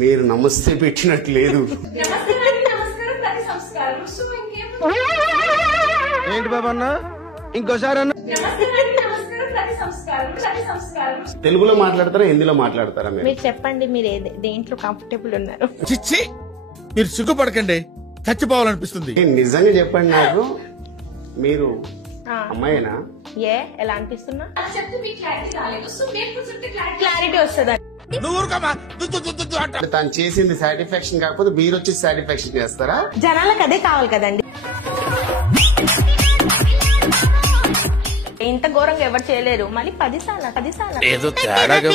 మీరు నమస్తే పెట్టినట్టు లేదు. ఏంటి బాబా అన్న ఇంకోసారి అన్న తెలుగులో మాట్లాడతారా హిందీలో మాట్లాడతారా? మీరు చెప్పండి, మీరు దేంట్లో కంఫర్టబుల్ ఉన్నారు? చిచ్చి మీరు సిగ్గుపడకండి, చచ్చిపోవాలనిపిస్తుంది. నిజంగా చెప్పండి, నాకు మీరు అమ్మాయినా? ఎలా అనిపిస్తున్నా? క్లారిటీ వస్తుంది. తను చేసింది సాటిస్ఫాక్షన్ కాకపోతే మీరు వచ్చి సాటిస్ఫాక్షన్ చేస్తారా? జనాలకు అదే కావాలి కదండి. ఇంత ఘోరంగా ఎవరు చేయలేరు. మళ్ళీ 10 సార్లు ఏదో తేడాగా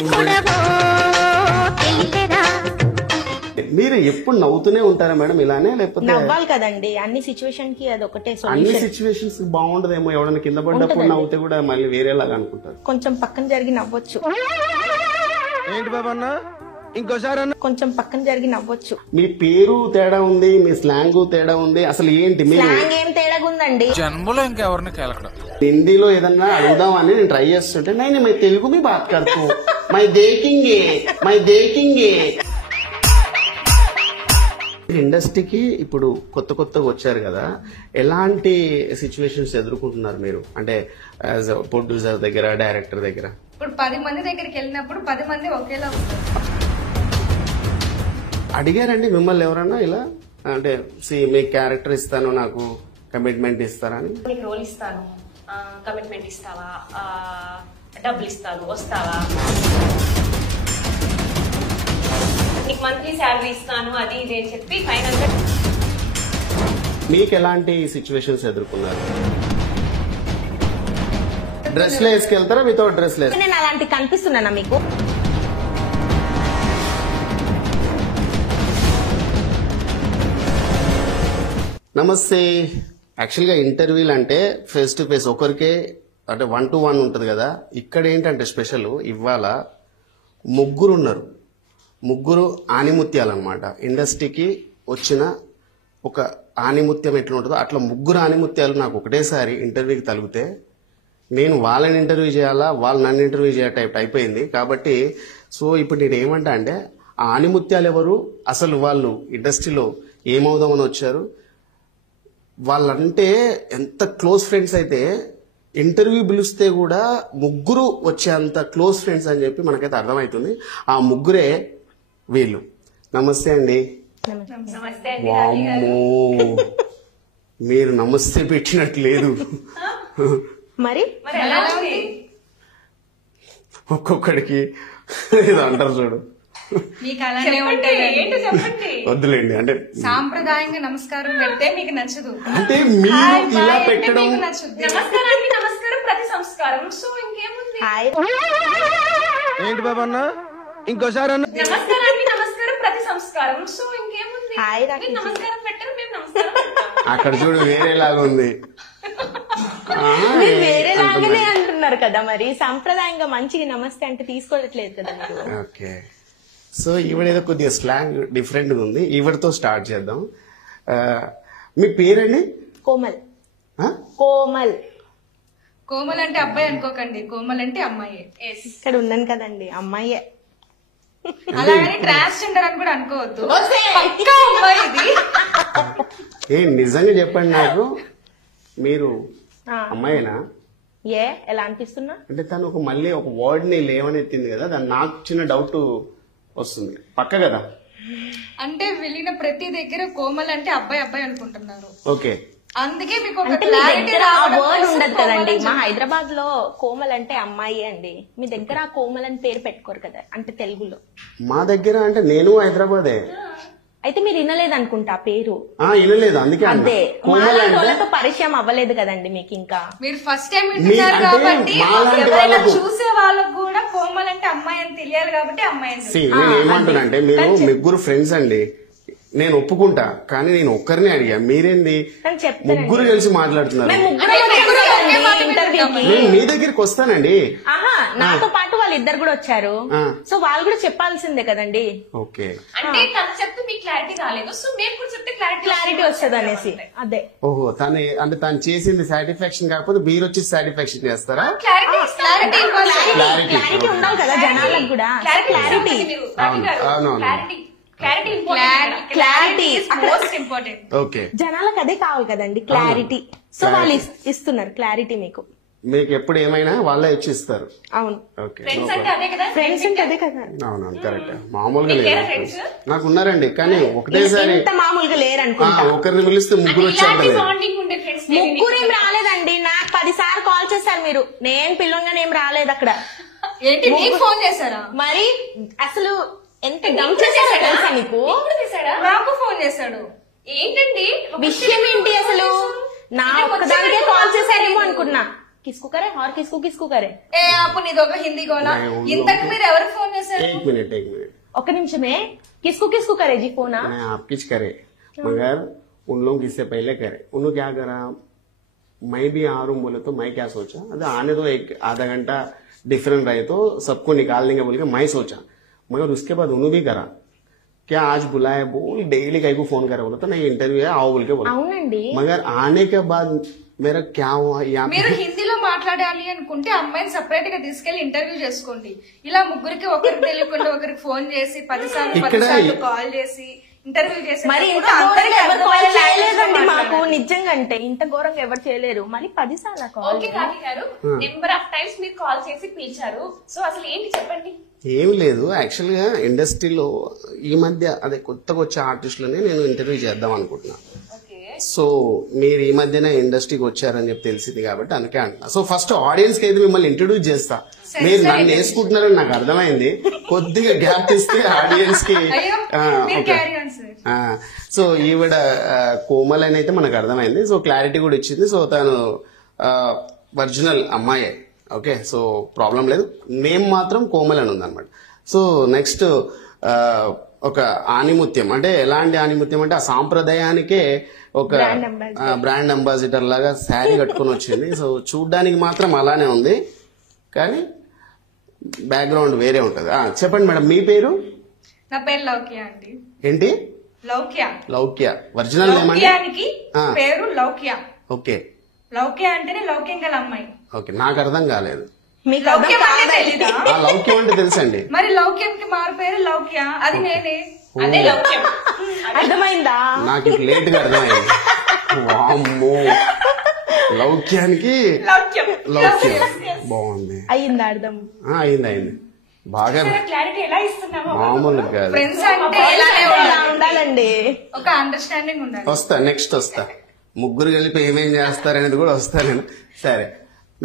మీరు ఎప్పుడు నవ్వుతూనే ఉంటారా మేడం ఇలానే? లేకపోతే నవ్వాలి కదండి, అన్ని సిచ్యువేషన్ కి అది ఒకటే అన్ని సొల్యూషన్. సిచ్యువేషన్స్ బాగుండదేమో, ఎవరైనా కింద పడ్డప్పుడు నవ్వుతే కూడా మళ్ళీ వేరేలాగా అనుకుంటారు. కొంచెం పక్కన జరిగి నవ్వచ్చు. ఏంటి బాబా అన్న ఇంకోసారి అన్న కొంచెం పక్కన జరిగి నవ్వచ్చు. మీ పేరు తేడా ఉంది, మీ స్లాంగ్ తేడా ఉంది. అసలు ఏంటి మీరు స్లాంగ్ ఏం తేడాగా ఉందండి? జన్మలో ఇంకెవరిని కేలకడం. హిందీలో ఏదన్నా అడుగుదామని నేను ట్రై చేస్తుంటే నేను మై తెలుగు మీ బాత్ కడుతూ మై దేకింగే. ఇండస్ట్రీకి ఇప్పుడు కొత్తగా వచ్చారు కదా, ఎలాంటి సిచ్యువేషన్స్ ఎదుర్కొంటున్నారు మీరు? అంటే యాజ్ ప్రొడ్యూసర్ దగ్గర, డైరెక్టర్ దగ్గర. ఇప్పుడు 10 మంది దగ్గరికి వెళ్ళినప్పుడు 10 మంది ఒకేలా ఉంటారు. అడిగారండి మిమ్మల్ని ఎవరన్నా ఇలా? అంటే మీ క్యారెక్టర్ ఇస్తాను, నాకు కమిట్మెంట్ ఇస్తారని? నీకు రోల్ ఇస్తాను, కమిట్మెంట్ ఇస్తావా, డబ్బులు ఇస్తాను, వస్తావా, నీకు మంత్లీ శాలరీ ఇస్తాను, అది ఇది అని చెప్పి ఫైనల్ గా మీకు ఎలాంటి సిచ్యువేషన్స్ ఎదుర్కొన్నారు? డ్రెస్ లో వేసుకెళ్తారా వితౌట్ డ్రెస్ లో? నేను అలాంటి కనిపిస్తున్నానా మీకు? నమస్తే. యాక్చువల్గా ఇంటర్వ్యూలు అంటే ఫేస్ టు ఫేస్ ఒకరికే, అంటే 1 to 1 ఉంటుంది కదా. ఇక్కడ ఏంటంటే స్పెషల్, ఇవాళ ముగ్గురు ఉన్నారు. ముగ్గురు ఆనిముత్యాలు అనమాట. ఇండస్ట్రీకి వచ్చిన ఒక ఆనిముత్యం ఎట్లా ఉంటుందో అట్లా ముగ్గురు ఆనిముత్యాలు నాకు ఒకటేసారి ఇంటర్వ్యూకి తలిగితే నేను వాళ్ళని ఇంటర్వ్యూ చేయాలా, వాళ్ళు నన్ను ఇంటర్వ్యూ చేయ టైప్ అయిపోయింది. కాబట్టి సో ఇప్పుడు నేను ఏమంటా అంటే, ఆ ఆనిముత్యాలు ఎవరు, అసలు వాళ్ళు ఇండస్ట్రీలో ఏమవుదామని వచ్చారు, వాళ్ళంటే ఎంత క్లోజ్ ఫ్రెండ్స్ అయితే ఇంటర్వ్యూ పిలిస్తే కూడా ముగ్గురు వచ్చేంత క్లోజ్ ఫ్రెండ్స్ అని చెప్పి మనకైతే అర్థమవుతుంది. ఆ ముగ్గురే వీళ్ళు. నమస్తే అండి. నమస్తే అండి. వామ్మో, మీరు నమస్తే పెట్టినట్టు లేదు. మరి ఎలా ఉంది? ఒక్కొక్కడికి ఇది అంటారు చూడు. మీకు అలానే ఉంటాయి. ఏంటో చెప్పండి. వద్దులేండి, అంటే సాంప్రదాయంగా నమస్కారం పెడితే మీకు నచ్చదు, అంటే మీరు ఇలా పెట్టడం. మీకు నచ్చుద్ది. నమస్కారానికి నమస్కారం ప్రతి సంస్కారం. సో ఇంకేముంది? హాయ్. ఏంటి బాబా అన్న ఇంకోసారి అన్న నమస్కారానికి నమస్కారం ప్రతి సంస్కారం. సో ఇంకేముంది? హాయ్ రాఖీ. మీరు నమస్కారం పెట్టారు, మేము నమస్కారం పెట్టాం. అక్కడ చూడు వేరేలాగా ఉంది. మీరు వేరే లాగానే అంటున్నారు కదా, మరి సాంప్రదాయంగా మంచిగా నమస్తే అంటే తీసుకోవట్లేదు కదా మీరు. ఓకే, సో ఈవిడేదో కొద్దిగా స్లాంగ్ డిఫరెంట్ గా ఉంది. ఈవిడతో స్టార్ట్ చేద్దాం. మీ పేరండి? కోమల్. ఆ? కోమల్. కోమల్ అంటే అబ్బాయి అనుకోకండి, కోమల్ అంటే అమ్మాయి. ఇక్కడ ఉన్నాను కదండి, అమ్మాయే. అలాగని ట్రాన్స్జెండర్ అని కూడా అనుకోవద్దు, పక్కా అమ్మాయి ఇది. నిజంగా చెప్పండి, నాకు మీరు అమ్మాయినా? ఎలా అనిపిస్తున్నా? అంటే తను మళ్ళీ ఒక వర్డ్ ని లేవనెత్తింది కదా, దాన్ని నాకు చిన్న డౌట్ వస్తుంది. పక్క కదా? అంటే వెళ్ళిన ప్రతి దగ్గర కోమల్ అంటే అబ్బాయి అబ్బాయి అనుకుంటున్నారు. ఓకే, అందుకే మీకు ఒక అంటే మీ క్లారిటీ దగ్గర ఆ వర్డ్ ఉండదు కదండి. మా హైదరాబాద్ లో కోమల్ అంటే అమ్మాయి అండి. మీ దగ్గర ఆ కోమల్ అని పేరు పెట్టుకోరు కదా, అంటే తెలుగులో. మా దగ్గర అంటే నేను హైదరాబాదే. అయితే మీరు వినలేదు అనుకుంటా ఆ పేరు. వినలేదు, అందుకే అదే కోమల్ అంటే వాళ్ళతో పరిచయం అవ్వలేదు కదండి మీకు ఇంకా. మీరు ఫస్ట్ టైం వింటున్నారు అంటే కాబట్టి మాలాంటి ఎవరైనా వాళ్ళకు- చూసే వాళ్ళకు కూడా కోమల్ అంటే అమ్మాయి అని తెలియాలి కాబట్టి అమ్మాయి అని See, నేను ఏమంటున్నానంటే, మీరు ముగ్గురు ఫ్రెండ్స్ అండి, నేను ఒప్పుకుంటా. కానీ నేను ఒక్కరిని అడిగా, మీరేంది కానీ చెప్తానండి. ముగ్గురు కలిసి మాట్లాడుతున్నారు? మేము ముగ్గురు ఇంటర్వ్యూకి. నేను మీ దగ్గరికి వస్తానండి. ఆహా, నాతో పాటు వాళ్ళిద్దరు కూడా వచ్చారు. ఆ. సో వాళ్ళు కూడా చెప్పాల్సిందే కదండి. ఓకే, అంటే తను చెప్తే మీకు క్లారిటీ రాలేదు, సో మేము కూడా చెప్తే క్లారిటీ వస్తుంది అనేసి. అదే. ఓహో, తను చేసింది సాటిస్ఫాక్షన్ కాకపోతే మీరు వచ్చి సాటిస్ఫాక్షన్ చేస్తారా? క్లారిటీ క్లారిటీ క్లారిటీ ఉండాలి కదా జనాలకు కూడా. క్లారిటీ. అవును. Clarity clarity most important. Okay, జనాలకు అదే కావాలి కదండి, క్లారిటీ. సో వాళ్ళు ఇస్తున్నారు క్లారిటీ మీకు. మీకు ఎప్పుడు ఏమైనా వాళ్ళే ఇచ్చి ఇస్తారు. అవును, ఓకే, ఫ్రెండ్స్ అంటే అదే కదా. ఫ్రెండ్స్ అంటే అదే కదా. అవునవును, కరెక్ట్. మామూలుగా లేరా లేదు, friends? నాకు ఉన్నారండి, కానీ ఒకటేసారి ఇంత మామూలుగా లేరు అనుకుంటా. ఒకరిని పిలిస్తే ముగ్గురు ఇలాంటి వచ్చేది. బాండింగ్ ఉండే ఫ్రెండ్స్ ముగ్గురేం రాలేదండి, నాకు 10 సార్లు కాల్ చేశారు మీరు. నేను పిల్లగానే ఏం రాలేదు అక్కడ. ఏంటి నీకు ఫోన్ చేశారా? మరి అసలు ఎంత గమ్ చేశారో తెలుసా నీకు? చేశాడా? నాకు ఫోన్ చేశాడు. ఏంటండి ఒక విషయం ఏంటి అసలు? నా ఒక్కదానికే కాల్ చేశారేమో అనుకున్నా. కిస్కు కరే హార్ కిస్కు కిస్కు కరే. ఏ అప్పుడు నీదొక హిందీ గోలా. ఇంతకు మీరు ఎవరికి ఫోన్ చేశారు? एक मिनट ఒక నిమిషమే. కిస్కు కిస్కు కరే జీ ఫోనా? मैं आपकी करे, मगर उन लोग इससे पहले करे. उन्होंने क्या करा, मैं भी आ रहा हूँ बोले तो मैं क्या सोचा, अरे आने दो, एक आधा घंटा डिफरेंट रहे तो सबको निकाल देंगे बोल के मैं सोचा. मगर उसके बाद उन्होंने भी करा, क्या आज बुलाए बोल, डेली कहीं को फोन करे बोला तो नहीं इंटरव्यू है आओ बोल के बोला. అవునండి. मगर आने के बाद मेरा क्या हुआ यहाँ మీరు హిందీలో మాట్లాడాలి అనుకుంటే అమ్మాయిని సెపరేట్ గా తీసుకెళ్లి ఇంటర్వ్యూ చేసుకోండి. ఇలా ముగ్గురికి ఒకరికి తెలియకుండా ఒకరికి ఫోన్ చేసి 10 సార్లు కాల్ చేసి ఇంటర్వ్యూ చేసి మరి ఇంత ఘోరంగా ఎవరు కాల్ చేయలేదండి మాకు. నిజంగా అంటే ఇంత ఘోరంగా ఎవరు చేయలేరు. మరి 10 సార్లు కాల్. ఓకే కావ్య గారు, నెంబర్ ఆఫ్ టైమ్స్ మీరు కాల్ చేసి పిలిచారు. సో అసలు ఏంటి చెప్పండి. ఏం లేదు, యాక్చువల్ గా ఇండస్ట్రీలో ఈ మధ్య అదే కొత్తగా వచ్చే ఆర్టిస్టులని నేను ఇంటర్వ్యూ చేద్దాం అనుకుంటున్నా. సో మీరు ఈ మధ్యనే ఇండస్ట్రీకి వచ్చారని చెప్పి తెలిసింది కాబట్టి అందుకే అంటున్నా. సో ఫస్ట్ ఆడియన్స్ కి అయితే మిమ్మల్ని ఇంట్రొడ్యూస్ చేస్తా. మీరు నన్ను వేసుకుంటున్నారని నాకు అర్థమైంది, కొద్దిగా గ్యాప్ ఇస్తే ఆడియన్స్ కి. ఓకే, సో ఈవిడ కోమల్ అని అయితే మనకు అర్థమైంది. సో క్లారిటీ కూడా ఇచ్చింది. సో తను ఒరిజినల్ అమ్మాయే. ఓకే, సో ప్రాబ్లం లేదు. నేమ్ మాత్రం కోమల్ అని ఉందన్నమాట. సో నెక్స్ట్ ఒక ఆణిముత్యం, అంటే ఎలాంటి ఆణిముత్యం అంటే ఆ సాంప్రదాయానికే ఒక బ్రాండ్ అంబాసిడర్ లాగా శారీ కట్టుకుని వచ్చింది. సో చూడ్డానికి మాత్రం అలానే ఉంది, కానీ బ్యాక్గ్రౌండ్ వేరే ఉంటది. చెప్పండి మేడం, మీ పేరు? నా పేరు లౌక్య అండి. ఏంటి? లౌక్య. లౌక్య ఒరిజినల్ నేమ్ అండి? లౌక్యానికి పేరు లౌక్య. ఓకే, లౌక్య అంటేనే లౌక్యం గల అమ్మాయి. ఓకే, నాకు అర్థం కాలేదు. మీకు లౌక్యం అంటే తెలీదా? ఆ లౌక్యం అంటే తెలుసండి. మరి లౌక్యంకి మారు పేరు లౌక్య, అది నేనే. అదే లౌక్యం. అర్థమైందా? నాకు ఇప్పుడు లేట్ గా అర్థమైంది. వామ్మో, లౌక్యానికి లౌక్యం బాగుంది. అయ్యిందా అర్థం? అయింది బాగా, క్లారిటీ ఎలా ఇస్తున్నామో. మామూలు కాదు. ఫ్రెండ్స్ అంటే ఇలానే ఉండాలండి, ఒక అండర్స్టాండింగ్ ఉండాలి. వస్తా, నెక్స్ట్ వస్తా. ముగ్గురు కలిపి ఏమేం చేస్తారనేది కూడా వస్తా నేను. సరే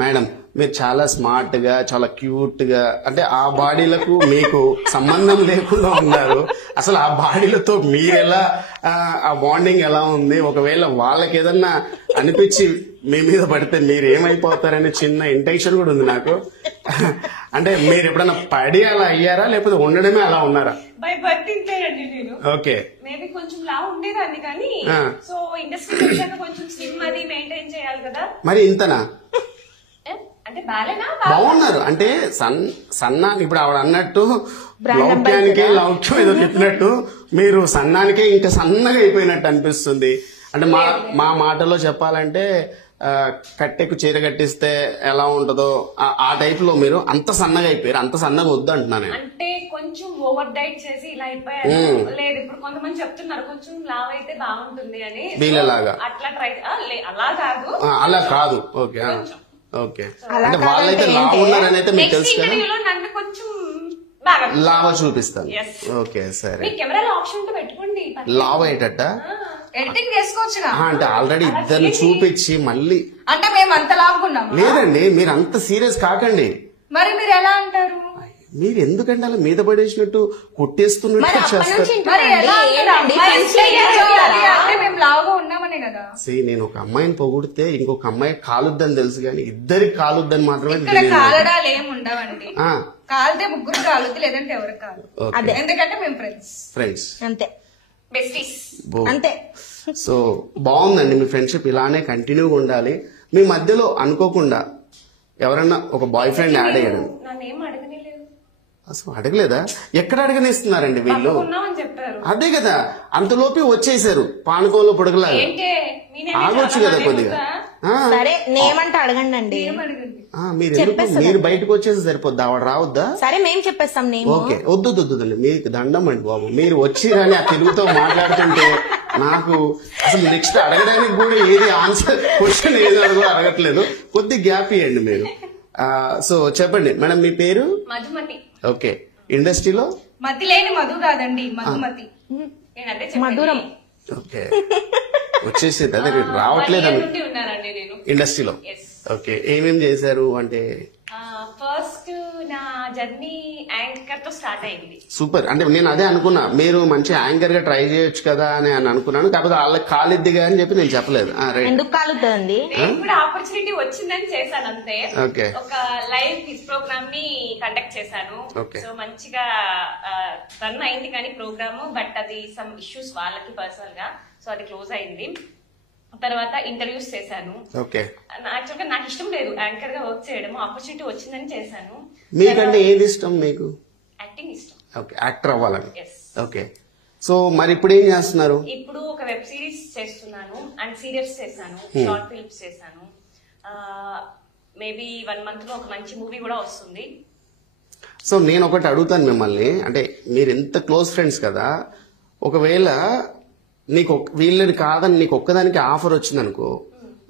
మేడం, మీరు చాలా స్మార్ట్ గా, చాలా క్యూట్ గా, అంటే ఆ బాడీలకు మీకు సంబంధం లేకుండా ఉన్నారు. అసలు ఆ బాడీలతో మీరెలా, ఆ బాండింగ్ ఎలా ఉంది? ఒకవేళ వాళ్ళకి ఏదన్నా అనిపించి మీ మీద పడితే మీరు ఏమైపోతారనే చిన్న ఇంటెన్షన్ కూడా ఉంది నాకు. అంటే మీరు ఎప్పుడన్నా పడి అలా అయ్యారా, లేకపోతే ఉండడమే అలా ఉన్నారా? బై బర్త్ ఇంతేనండి నేను. ఓకే, మేబీ కొంచెం లా ఉండేదాన్ని, కానీ సో ఇండస్ట్రీ వచ్చాక కొంచెం స్లిమ్ అది మెయింటైన్ చేయాలి కదా. మరి ఇంతనా? అంటే బాలేనా? బాగున్నారు అంటే సన్నా. ఇప్పుడు ఆవిడ అన్నట్టు లౌక్యానికే లౌక్యం ఏదో చెప్పినట్టు మీరు సన్నానికే ఇంకా సన్నగా అయిపోయినట్టు అనిపిస్తుంది. అంటే మా మాటలో చెప్పాలంటే కట్టెకు చీర కట్టిస్తే ఎలా ఉంటుందో ఆ టైప్ లో మీరు అంత సన్నగా అయిపోయారు. అంత సన్నగా వద్దు అంటున్నాను. అంటే కొంచెం ఓవర్ డైట్ చేసి ఇలా అయిపోయారు. లేదు, ఇప్పుడు కొంతమంది చెప్తున్నారు కొంచెం లావ్ అయితే బాగుంటుంది అని. వీళ్ళలాగా అట్లా ట్రై, అలా కాదు. అలా కాదు. ఓకే ఓకే, అంటే వాళ్ళైతే లావు ఉన్నారని అయితే మీకు తెలుసు కదా. నన్ను కొంచెం బాగా లావా చూపిస్తాను. ఓకే సరే, కెమెరాలో ఆప్షన్ ఉంటే పెట్టుకోండి. లావ్ అయ్యేటట్ట ఎడిటింగ్ చేసుకోవచ్చుగా. అంటే ఆల్రెడీ ఇద్దరు చూపించి మళ్ళీ అంటే మేము అంత లాభకున్నాము. లేదండి, మీరు అంత సీరియస్ కాకండి. మరి మీరు ఎలా అంటారు? మీరు ఎందుకంటే అలా మీద పడేసినట్టు కొట్టేస్తున్నట్టు చేస్తారు. మరి ఎలా అంటే మేము లావుగా ఉన్నామనే కదా. నేను ఒక అమ్మాయిని పొగిడితే ఇంకొక అమ్మాయి కాలుద్దని తెలుసు, కానీ ఇద్దరికి కాలుద్దని మాత్రమే ఇక్కడ కాలడాలు ఏమి ఉండవండి. కాలితే ముగ్గురు కాలుద్ది, లేదంటే ఎవరికి కాదు. ఎందుకంటే మేము ఫ్రెండ్స్ అంతే, బెస్టీస్ అంతే. సో బాగుందండి, మీ ఫ్రెండ్షిప్ ఇలానే కంటిన్యూగా ఉండాలి. మీ మధ్యలో అనుకోకుండా ఎవరన్నా ఒక బాయ్ ఫ్రెండ్ యాడ్ అయ్యాడు. నన్నేం అడగలేదు. అసలు అడగలేదా? ఎక్కడ అడగనిస్తున్నారండి వీళ్ళు? చెప్పారు. అదే కదా, అంతలోపే వచ్చేసారు పానకంలో పొడగలాగా. ఆగొచ్చు కదా కొద్దిగా. సరే నేమంటే అడగండి అండి. మీరు ఎందుకు మీరు బయటకు వచ్చేసి సరిపోద్ది, ఆవిడ రావద్దా? సరే మేము చెప్పేస్తాం నేను. ఓకే, వద్దు మీకు దండం అండి బాబు, మీరు వచ్చి కానీ ఆ తెలుగుతో మాట్లాడుతుంటే నాకు అసలు నెక్స్ట్ అడగడానికి కూడా ఏది ఆన్సర్ క్వశ్చన్ ఏది కూడా అడగట్లేదు. కొద్ది గ్యాప్ ఇవ్వండి మీరు. సో చెప్పండి మేడం, మీ పేరు? మధుమతి. ఓకే, ఇండస్ట్రీలో మతి లేని మధు కాదండి, మధుమతి. నేను అదే చెప్పాను. మధురం. ఓకే, వచ్చేసింది అదే రావట్లేదు నుండి ఉన్నానండి నేను ఇండస్ట్రీలో. ఎస్. ఓకే, ఏమేం చేశారు అంటే? ఫస్ట్ నా జర్నీ యాంకర్ తో స్టార్ట్ అయింది. సూపర్. అంటే నేను అదే అనుకున్నా, మీరు మంచి యాంకర్ గా ట్రై చేయొచ్చు కదా అని అనుకున్నాను. కాకపోతే వాళ్ళకి కాలిద్దిగా అని చెప్పి నేను చెప్పలేదు. ఎందుకు కాలుతుందండి? నేను కూడా ఆపర్చునిటీ వచ్చిందని చేశాను అంతే. ఓకే. ఒక లైవ్ క్విజ్ ప్రోగ్రామ్ ని కండక్ట్ చేశాను. ఓకే. సో మంచిగా రన్ అయింది కానీ ప్రోగ్రామ్, బట్ అది సమ్ ఇష్యూస్ వాళ్ళకి పర్సనల్ గా, సో అది క్లోజ్ అయింది. తర్వాత ఇంటర్వ్యూస్ చేశాను. ఓకే. యాక్చువల్గా నాకు ఇష్టం లేదు యాంకర్ గా వర్క్ చేయడం, ఆపర్చునిటీ వచ్చిందని చేశాను. మీకంటే ఏది ఇష్టం మీకు? యాక్టింగ్ ఇష్టం. ఓకే, యాక్టర్ అవ్వాలని. ఎస్. ఓకే, సో మరి ఇప్పుడు ఏం చేస్తున్నారు? ఇప్పుడు ఒక వెబ్ సిరీస్ చేస్తున్నాను అండ్ సీరియల్స్ చేశాను, షార్ట్ ఫిల్మ్స్ చేశాను. మేబీ 1 month లో ఒక మంచి మూవీ కూడా వస్తుంది. సో నేను ఒకటి అడుగుతాను మిమ్మల్ని, అంటే మీరు ఎంత క్లోజ్ ఫ్రెండ్స్ కదా, ఒకవేళ నీకు వీళ్ళని కాదని నీకు ఒక్కదానికి ఆఫర్ వచ్చింది అనుకో,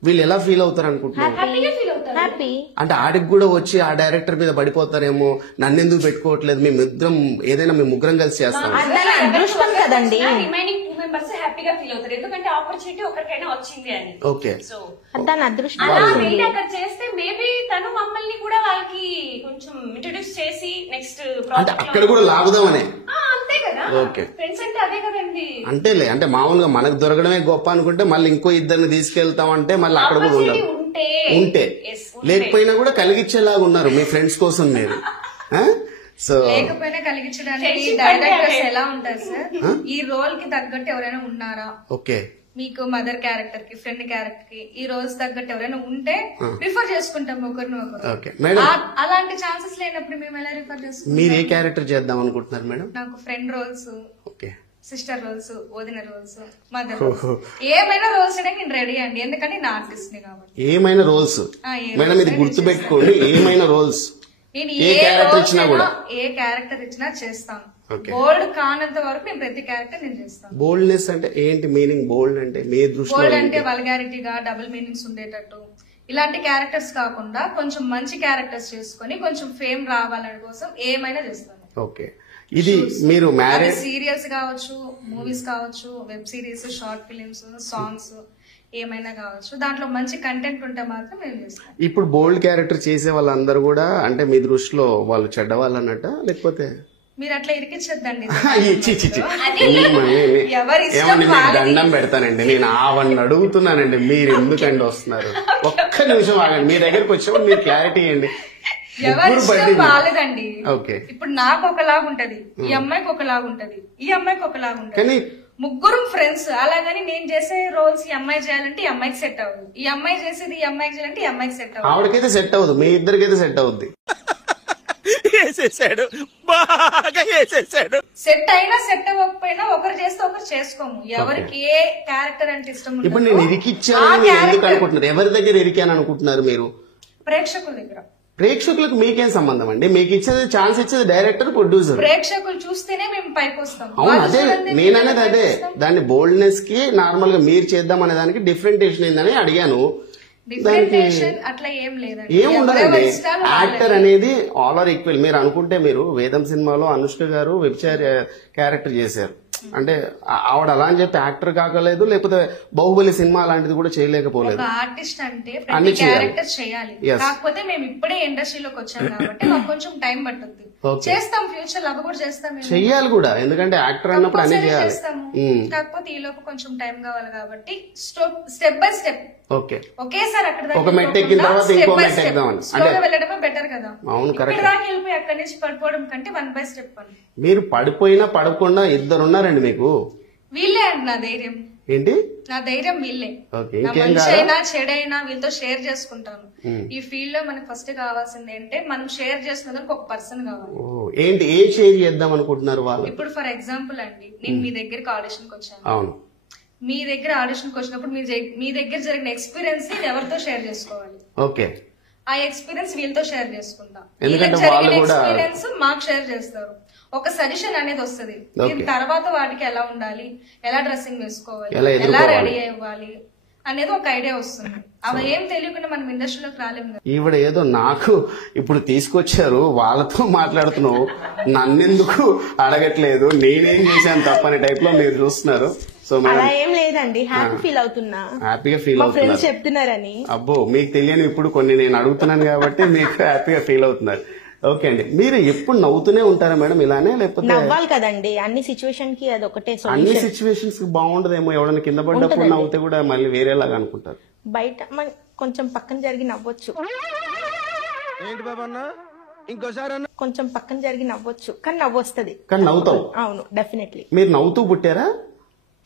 వీళ్ళు ఎలా ఫీల్ అవుతారు అనుకుంటున్నావు? హ్యాపీగా ఫీల్ అవుతారు. హ్యాపీ. అంటే ఆడికి కూడా వచ్చి ఆ డైరెక్టర్ మీద పడిపోతారేమో, నన్ను ఎందుకు పెట్టుకోవట్లేదు, మేము ముగ్గురం కలిసి చేస్తాం. అదృష్టం కదండి. రిమైనింగ్ 2 members హ్యాపీగా ఫీల్ అవుతారు, ఎందుకంటే ఆపర్చునిటీ ఒకరికైనా వచ్చింది అని. ఓకే. సో దాని అదృష్టం. అలా వెయిట్ అక్కడ చేస్తే మేబీ తను మమ్మల్ని కూడా వాళ్ళకి కొంచెం ఇంట్రొడ్యూస్ చేసి నెక్స్ట్ అంటే అక్కడ కూడా లాగుదామనే. అంతే కదా, ఓకే. ఫ్రెండ్స్ అంటే అదే కదండి. అంతేలే, అంటే మామూలుగా మనకు దొరకడమే గొప్ప అనుకుంటే మళ్ళీ ఇంకో ఇద్దరిని తీసుకెళ్తామంటే మళ్ళీ అక్కడ కూడా ఉండాలి. ఉంటే లేకపోయినా కూడా కలిగించేలాగా ఉన్నారు మీ ఫ్రెండ్స్ కోసం మీరు. సో లేకపోయినా కలిగించడానికి డైరెక్టర్స్ ఎలా ఉంటారు సార్? ఈ రోల్ కి తగ్గట్టు ఎవరైనా ఉన్నారా? ఓకే. మీకు మదర్ క్యారెక్టర్ కి, ఫ్రెండ్ క్యారెక్టర్ కి ఈ రోల్స్ తగ్గట్టు ఎవరైనా ఉంటే రిఫర్ చేసుకుంటాం ఒకరిని ఒకరు. ఓకే మేడం, అలాంటి ఛాన్సెస్ లేనప్పుడు మేము ఎలా రిఫర్ చేసుకుంటాం? మీరు ఏ క్యారెక్టర్ చేద్దాం అనుకుంటున్నారు మేడం? నాకు friend roles, okay, sister roles, వదిన రోల్స్, మదర్ రోల్స్, ఏమైనా రోల్స్ అయినా నేను రెడీ అండి, ఎందుకంటే నేను ఆర్టిస్ట్ ని కాబట్టి. ఏమైనా రోల్స్ మేడం, ఇది గుర్తు పెట్టుకోండి, ఏమైనా రోల్స్. నేను ఏ క్యారెక్టర్ ఇచ్చినా కూడా, ఏ క్యారెక్టర్ ఇచ్చినా చేస్తాను. బోల్డ్ కానంత వరకు నేను ప్రతి క్యారెక్టర్ నేను చేస్తాను. బోల్డ్నెస్ అంటే ఏంటి మీనింగ్? బోల్డ్ అంటే మీ దృష్టిలో? బోల్డ్ అంటే వల్గారిటీగా, డబుల్ మీనింగ్స్ ఉండేటట్టు ఇలాంటి క్యారెక్టర్స్ కాకుండా కొంచెం మంచి క్యారెక్టర్స్ చేసుకుని కొంచెం ఫేమ్ రావాలని కోసం ఏమైనా చేస్తాను. ఓకే. ఇది మీరు మ్యారేజ్ సీరియల్స్ కావచ్చు, మూవీస్ కావచ్చు, web series, short films, songs ఏమైనా కావచ్చు, దాంట్లో మంచి కంటెంట్ ఉంటే మాత్రం మేము చేస్తాం. ఇప్పుడు బోల్డ్ క్యారెక్టర్ చేసే వాళ్ళందరూ కూడా అంటే మీ దృష్టిలో వాళ్ళు చెడ్డవాళ్ళు అన్నట్ట, లేకపోతే? మీరు అట్లా ఇరికించద్దండి. ఏమండి మీకు దండం పెడతానండి, నేను ఆవన్న అడుగుతున్నానండి, మీరు ఎందుకండి వస్తున్నారు? ఒక్క నిమిషం ఆగండి, మీ దగ్గరకు వచ్చినప్పుడు మీరు క్లారిటీ ఇవ్వండి. ఎవరి ఇష్టం బాలేదండి. ఓకే. ఇప్పుడు నాకు ఒకలాగా ఉంటది, ఈ అమ్మాయికి ఒకలాగా ఉంటది, ఈ అమ్మాయికి ఒకలాగా ఉంటది. ముగ్గురు ఫ్రెండ్స్, అలాగని నేను చేసే రోల్స్ ఈ అమ్మాయి చేయాలంటే ఈ అమ్మాయికి సెట్ అవ్వదు, ఈ అమ్మాయి చేసేది ఈ అమ్మాయికి చేయాలంటే ఈ అమ్మాయికి సెట్ అవ్వదు. ఆవిడకైతే సెట్ అవ్వదు, మీ ఇద్దరికైతే సెట్ అవుద్ది. సెట్ అయినా సెట్ అవ్వకపోయినా ఒకరు చేస్తే ఒకరు చేసుకోము. ఎవరికి ఏ క్యారెక్టర్ అంటే ఇష్టం ఇప్పుడు నేను ఇరికిచ్చాను ఎందుకు అనుకుంటున్నారు? ఎవరి దగ్గర ఇరికాను అనుకుంటున్నారు మీరు? ప్రేక్షకుల దగ్గర. ప్రేక్షకులకు మీకేం సంబంధం అండి? మీకు ఇచ్చేది ఛాన్స్ ఇచ్చేది డైరెక్టర్, ప్రొడ్యూసర్. ప్రేక్షకులు చూస్తేనే మేము పైకి వస్తాం. అవును, అదే నేననేది అదే. దాన్ని బోల్డ్నెస్ కి నార్మల్ గా మీరు చేద్దాం అనే దానికి డిఫరెంటేషన్ ఏందని అడిగాను. అట్లా ఏం లేదండి, ఏముండదండి. యాక్టర్ అనేది ఆల్ ఆర్ ఈక్వల్. మీరు అనుకుంటే మీరు వేదం సినిమాలో అనుష్క గారు వెబ్సైర్ క్యారెక్టర్ చేశారు, అంటే ఆవిడ అలా అని చెప్పి యాక్టర్ కాకలేదు, లేకపోతే బాహుబలి సినిమా అలాంటిది కూడా చేయలేకపోలేదు. ఆర్టిస్ట్ అంటే ప్రతి క్యారెక్టర్ చేయాలి. కాకపోతే మేము ఇప్పుడే ఇండస్ట్రీలోకి వచ్చాం కాబట్టి మాకు కొంచెం టైం పట్టుద్ది. చేస్తాం, ఫ్యూచర్ లో అవి కూడా చేస్తాం, చెయ్యాలి కూడా, ఎందుకంటే యాక్టర్ అన్నప్పుడు అన్ని చేయాలి. కాకపోతే ఈ లోపు కొంచెం టైం కావాలి కాబట్టి స్టెప్ బై స్టెప్. ఓకే, ఒకేసారి అక్కడ ఒక మెట్ ఎక్కిన తర్వాత ఇంకో మెట్ ఎక్కుదామని వెళ్ళడమే బెటర్ కదా. అవును, కరెక్ట్. దాకా వెళ్ళిపోయి అక్కడి నుంచి పడిపోవడం కంటే 1 by step అని. మీరు పడిపోయినా పడకుండా ఇద్దరు ఉన్నారండి మీకు. వీళ్ళే అండి నా ధైర్యం. ఏంటి నా ధైర్యం? వీళ్ళే. మంచి అయినా చెడైనా వీళ్ళతో షేర్ చేసుకుంటాను. ఈ ఫీల్డ్ లో మనకు ఫస్ట్ కావాల్సింది అంటే మనం షేర్ చేసుకునేందుకు ఒక పర్సన్ కావాలి. ఏంటి ఏం షేర్ చేద్దాం అనుకుంటున్నారు వాళ్ళు? ఇప్పుడు ఫర్ ఎగ్జాంపుల్ అండి, నేను మీ దగ్గరికి ఆడిషన్ కి వచ్చాను. అవును, మీ దగ్గర ఆడిషన్ కి వచ్చినప్పుడు మీ దగ్గర జరిగిన ఎక్స్పీరియన్స్ ని ఎవరితో షేర్ చేసుకోవాలి? ఓకే. ఆ ఎక్స్పీరియన్స్ వీళ్ళతో షేర్ చేసుకుంటా. ఎందుకంటే వీళ్ళకి వాళ్ళు జరిగిన కూడా- ఎక్స్పీరియన్స్ మాకు షేర్ చేస్తారు. ఒక సజెషన్ అనేది వస్తుంది. దీని తర్వాత వాటికి ఎలా ఉండాలి, ఎలా డ్రెస్సింగ్ వేసుకోవాలి, ఎలా ఎలా ఎదుర్కోవాలి. రెడీ అవ్వాలి అనేది ఒక ఐడియా వస్తుంది. అవి ఏం తెలియకుండా మనం ఇండస్ట్రీలోకి రాలేము కదా. ఈవిడ ఏదో నాకు ఇప్పుడు తీసుకొచ్చారు వాళ్ళతో మాట్లాడుతున్నావు, నన్నెందుకు అడగట్లేదు, నేనేం చేశాను తప్పని టైప్ లో మీరు చూస్తున్నారు. సో అలా మేడం ఏం లేదండి, హ్యాపీ ఫీల్ అవుతున్నా. హ్యాపీగా ఫీల్ మా అవుతున్నారు. ఫ్రెండ్స్ చెప్తున్నారని. అబ్బో మీకు తెలియని ఇప్పుడు కొన్ని నేను అడుగుతున్నాను కాబట్టి మీకు హ్యాపీగా ఫీల్ అవుతున్నారు. ఓకే అండి, మీరు ఎప్పుడు నవ్వుతూనే ఉంటారా మేడం ఇలానే, లేకపోతే నవ్వాలి కదండి, అన్ని సిచ్యువేషన్ కి అది ఒకటే అన్ని సొల్యూషన్. సిచ్యువేషన్స్ బాగుండదేమో, ఎవరైనా కింద పడ్డప్పుడు నవ్వుతే కూడా మళ్ళీ వేరేలాగా అనుకుంటారు. బయట కొంచెం పక్కన జరిగి నవ్వచ్చు, ఏంటి బాబన్న ఇంకోసారి అన్న కొంచెం పక్కన జరిగి నవ్వచ్చు, కానీ నవ్వు వస్తుంది. కానీ నవ్వుతావు. అవును, డెఫినెట్లీ. మీరు నవ్వుతూ పుట్టారా?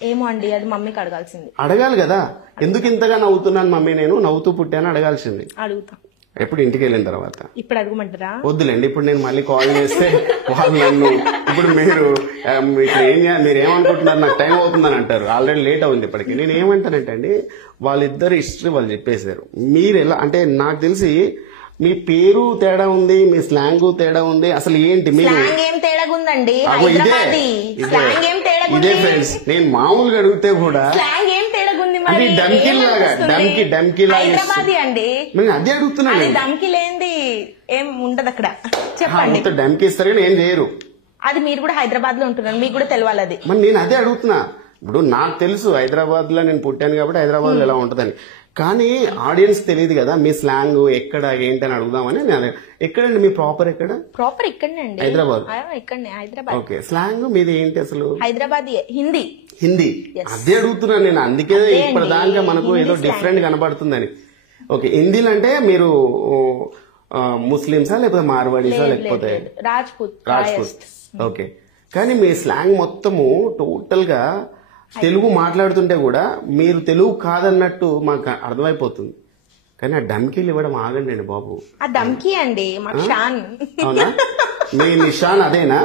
ఏమో అండి, అది మమ్మీకి అడగాల్సింది. అడగాలి కదా, ఎందుకు ఇంతగా నవ్వుతున్నాను మమ్మీ, నేను నవ్వుతూ పుట్టాను అడగాల్సింది. అడుగుతా. ఎప్పుడు ఇంటికి వెళ్ళిన తర్వాత ఇప్పుడు అడగమంటారా? వద్దులేండి, ఇప్పుడు నేను మళ్ళీ కాల్ చేస్తే వాళ్ళు నన్ను ఇప్పుడు మీరు మీరు ఏమనుకుంటున్నారు, నాకు టైం అవుతుందని అంటారు. ఆల్రెడీ లేట్ అవుతుంది ఇప్పటికి. నేను ఏమంటానంటే అండి, వాళ్ళిద్దరు హిస్టరీ వాళ్ళు చెప్పేశారు. మీరు ఎలా అంటే నాకు తెలిసి మీ పేరు తేడా ఉంది, మీ స్లాంగ్ తేడా ఉంది. అసలు ఏంటి మీరు స్లాంగ్ ఏం తేడాగుందండి? అగో ఇదే హైదరాబాదీ స్లాంగ్ ఏం ఇదే తేడాగుంది? ఫ్రెండ్స్, నేను మామూలుగా అడిగితే కూడా స్లాంగ్ ఏం తేడాగుంది? అది మరి డంకీ లాగా డంకీ లాగా హైదరాబాదీ అండి, నేను అదే అడుగుతున్నాను. అది దమ్కి లేనిది ఏం ఉండదు అక్కడ. చెప్పండి. మొత్తం డంకీ ఇస్తారు కానీ ఏం చేయరు. అది మీరు కూడా హైదరాబాద్ లో ఉంటున్నారు, మీకు కూడా తెలవాలి అది. మరి నేను అదే అడుగుతున్నా. ఇప్పుడు నాకు తెలుసు హైదరాబాద్ లో నేను పుట్టాను కాబట్టి హైదరాబాద్ లో ఎలా ఉంటదని, కానీ ఆడియన్స్ తెలియదు కదా మీ స్లాంగ్ ఎక్కడ ఏంటని అడుగుదామని నేను. ఎక్కడండి మీ ప్రాపర్ ఎక్కడ? ప్రాపర్ ఇక్కడనే అండి, హైదరాబాద్. ఇక్కడనే హైదరాబాద్. ఓకే, స్లాంగ్ మీది ఏంటి అసలు? హైదరాబాదీ హిందీ. హిందీ. అదే అడుగుతున్నాను నేను, అందుకే అదే ఇప్పటిదాకా అండి, మనకు హిందీ ఏదో slang. డిఫరెంట్ కనబడుతుందని. ఓకే, హిందీలో అంటే మీరు ముస్లిమ్సా లేకపోతే మార్వాడీసా లేకపోతే రాజ్పూత్. రాజ్పూత్? ఓకే, కానీ మీ స్లాంగ్ మొత్తము టోటల్ గా తెలుగు మాట్లాడుతుంటే కూడా మీరు తెలుగు కాదన్నట్టు మాకు అర్థమైపోతుంది. కానీ ఆ డమ్కీలు ఇవ్వడం ఆగండి అండి బాబు. ఆ దమ్కి అండి మాకు షాన్. అవునా? మీ నిషాన్ అదేనా?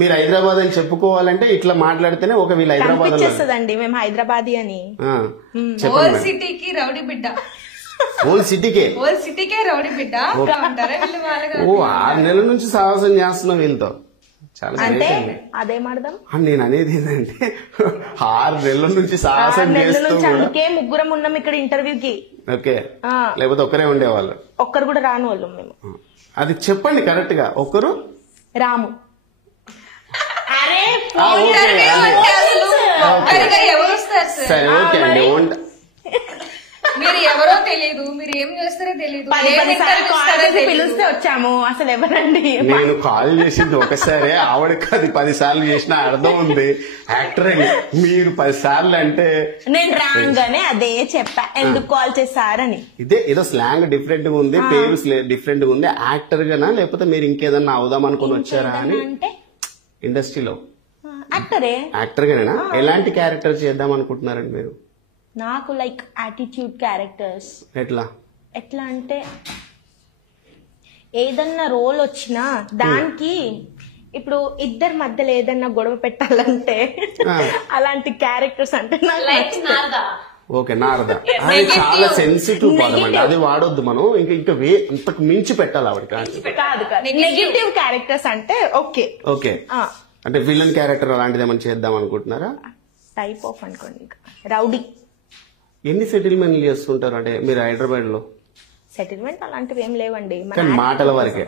మీరు హైదరాబాద్ అని చెప్పుకోవాలంటే ఇట్లా మాట్లాడితేనే ఒక వీళ్ళు హైదరాబాద్ కనిపించేస్తుందండి మేము హైదరాబాదీ అని. చెప్పండి. ఓల్ సిటీకి రౌడీ బిడ్డ, హోల్ సిటీకే. ఓల్ సిటీకే రౌడీ బిడ్డ ఉంటారా వీళ్ళు? వాళ్ళగా ఓ 6 నెలల నుంచి సాహసం చేస్తున్నాం వీళ్ళతో. చాలా అంటే గ్రేట్ అండి. అదేమర్థం? నేను అనేది ఏంటంటే 6 నెలల నుంచి సాహసం నెలల చేస్తూ నుంచి, కూడా. అందుకే ముగ్గురం ఉన్నాం ఇక్కడ ఇంటర్వ్యూకి. ఓకే, లేకపోతే ఒక్కరే ఉండేవాళ్ళు? ఒక్కరు కూడా రాని వాళ్ళం మేము. అది చెప్పండి కరెక్ట్ గా. ఒక్కరు రాము. అరే ఓకే, అంటే అసలు ఒక్కరిగా ఎవరు వస్తారు సార్? సరే ఓకే అండి. మీరు ఎవరో తెలియదు, మీరు ఏం చేస్తారో తెలియదు, 10 సార్లు కాల్ చేసి పిలిస్తే వచ్చాము. అసలు ఎవరండి? నేను కాల్ చేసింది ఒకసారి, ఆవిడకి అది 10 సార్లు చేసిన అర్థం ఉంది. యాక్టర్ మీరు 10 సార్లు అంటే నేను రాగానే అదే చెప్పా, ఎందుకు కాల్ చేశారని. ఇదే ఏదో స్లాంగ్ డిఫరెంట్ గా ఉంది, పేరు డిఫరెంట్ గా ఉంది. యాక్టర్ గానా లేకపోతే మీరు ఇంకేదన్నా అవుదాం అనుకుని వచ్చారా అని? అంటే ఇండస్ట్రీలో యాక్టరే. యాక్టర్ గానేనా? ఎలాంటి క్యారెక్టర్ చేద్దాం అనుకుంటున్నారండి మీరు? నాకు లైక్ యాటిట్యూడ్ క్యారెక్టర్స్. ఎట్లా అంటే ఏదన్నా రోల్ వచ్చినా దానికి ఇప్పుడు ఇద్దరి మధ్యలో ఏదన్నా గొడవ పెట్టాలంటే అలాంటి క్యారెక్టర్స్ అంటే నాకు లైక్ నచ్చుతాయి. నారదా. ఓకే, నారదా. అది చాలా సెన్సిటివ్ పదం అండి, అది వాడొద్దు మనం. ఇంకా ఇంతకు మించి పెట్టాలి ఆవిడకి. కాదు కాదు, నెగటివ్ క్యారెక్టర్స్ అంటే ఓకే. ఓకే, అంటే విలన్ క్యారెక్టర్ అలాంటిది ఏమైనా చేద్దాం అనుకుంటున్నారా? టైప్ ఆఫ్ అనుకోండి, రౌడీ. ఎన్ని సెటిల్మెంట్లు చేస్తుంటారు అంటే మీరు హైదరాబాద్ లో? సెటిల్మెంట్ అలాంటివి ఏం లేవండి, మన కానీ మాటల వరకే.